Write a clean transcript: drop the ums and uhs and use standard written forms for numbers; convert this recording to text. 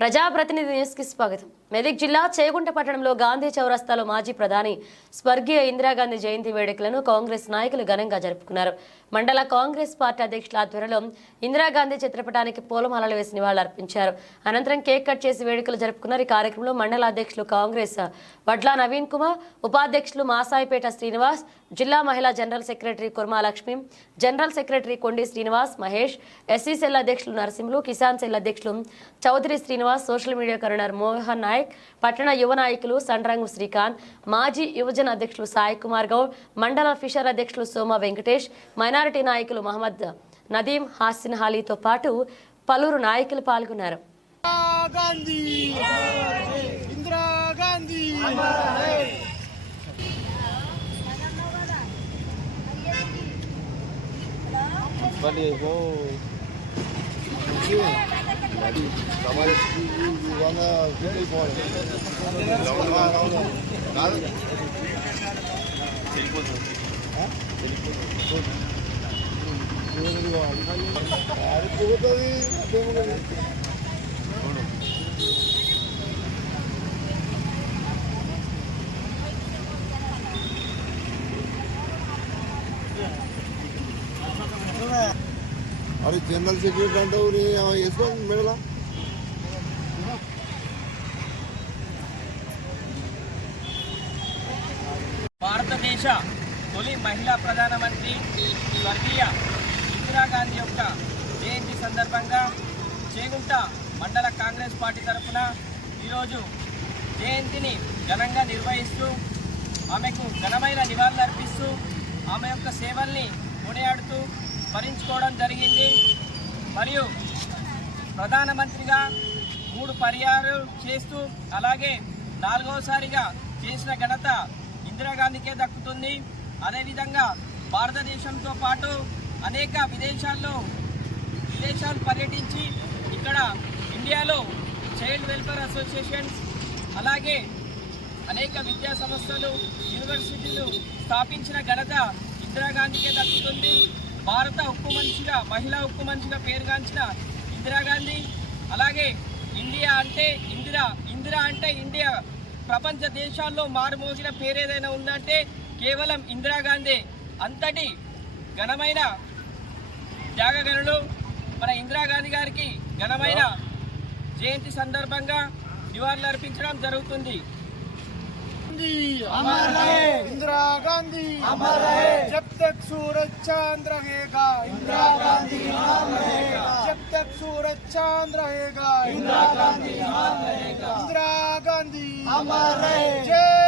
ప్రజాప్రతినిధి న్యూస్కి స్వాగతం. మెదక్ జిల్లా చేగుంట పట్టణంలో గాంధీ చౌరస్తాలో మాజీ ప్రధాని స్వర్గీయ ఇందిరాగాంధీ జయంతి వేడుకలను కాంగ్రెస్ నాయకులు ఘనంగా జరుపుకున్నారు. మండల కాంగ్రెస్ పార్టీ అధ్యక్షుల ఆధ్వర్యంలో ఇందిరాగాంధీ చిత్రపటానికి పూలమాలలు వేసి నివాళులర్పించారు. అనంతరం కేక్ కట్ చేసి వేడుకలు జరుపుకున్నారు. ఈ కార్యక్రమంలో మండల అధ్యక్షులు కాంగ్రెస్ వడ్ల నవీన్ కుమార్, ఉపాధ్యక్షులు మాసాయిపేట శ్రీనివాస్, జిల్లా మహిళా general secretary Kurma Lakshmi, general secretary Kondi Srinivas, Mahesh, SC cell అధ్యక్షులు నరసింహులు, కిసాన్ సెల్ అధ్యక్షులు Chowdary Srinivas, social media convenor Mohan Naik, పట్టణ యువ నాయకులు సండ్రంగు శ్రీకాంత్, మాజీ యువజన అధ్యక్షులు సాయి కుమార్ గౌడ్, మండల ఫిషర్ అధ్యక్షులు సోమ వెంకటేష్, మైనారిటీ నాయకులు మహమ్మద్ నదీం హాసిన్ హాలీతో పాటు పలువురు నాయకులు పాల్గొన్నారు. अरे जनरल सेक्रेटरी अंटे वेसो मेडला భారతదేశ తొలి మహిళా ప్రధానమంత్రి స్వర్గీయ ఇందిరాగాంధీ యొక్క జయంతి సందర్భంగా చేగుంట మండల కాంగ్రెస్ పార్టీ తరఫున ఈరోజు జయంతిని ఘనంగా నిర్వహిస్తూ ఆమెకు ఘనమైన నివాళులు అర్పిస్తూ ఆమె యొక్క సేవల్ని కొనియాడుతూ స్మరించుకోవడం జరిగింది. మరియు ప్రధానమంత్రిగా 3 పర్యాయాలు చేస్తూ అలాగే 4వసారిగా చేసిన ఘనత ఇందిరాగాంధీకే దక్కుతుంది. అదేవిధంగా భారతదేశంతో పాటు అనేక విదేశాలు పర్యటించి ఇక్కడ ఇండియాలో చైల్డ్ వెల్ఫేర్ అసోసియేషన్స్ అలాగే అనేక విద్యా సంస్థలు యూనివర్సిటీలు స్థాపించిన ఘనత ఇందిరాగాంధీకే దక్కుతుంది. భారత ఉక్కు మనిషిగా మహిళా ఉక్కు మనిషిగా పేరుగాంచిన ఇందిరాగాంధీ అలాగే ఇండియా అంటే ఇందిరా అంటే ఇండియా ప్రపంచ దేశాల్లో మారుమోగిన పేరేదైనా ఉందంటే కేవలం ఇందిరాగాంధీ. అంతటి ఘనమైన త్యాగగనులు మన ఇందిరాగాంధీ గారికి ఘనమైన జయంతి సందర్భంగా నివాళులు అర్పించడం జరుగుతుంది. अमर रहे इंदिरा गांधी, अमर रहे जब तक सूरज चांद रहेगा, इंदिरा गांधी नाम रहेगा जब तक सूरज चांद रहेगा, इंदिरा गांधी नाम रहेगा, इंदिरा गांधी अमर रहे। जय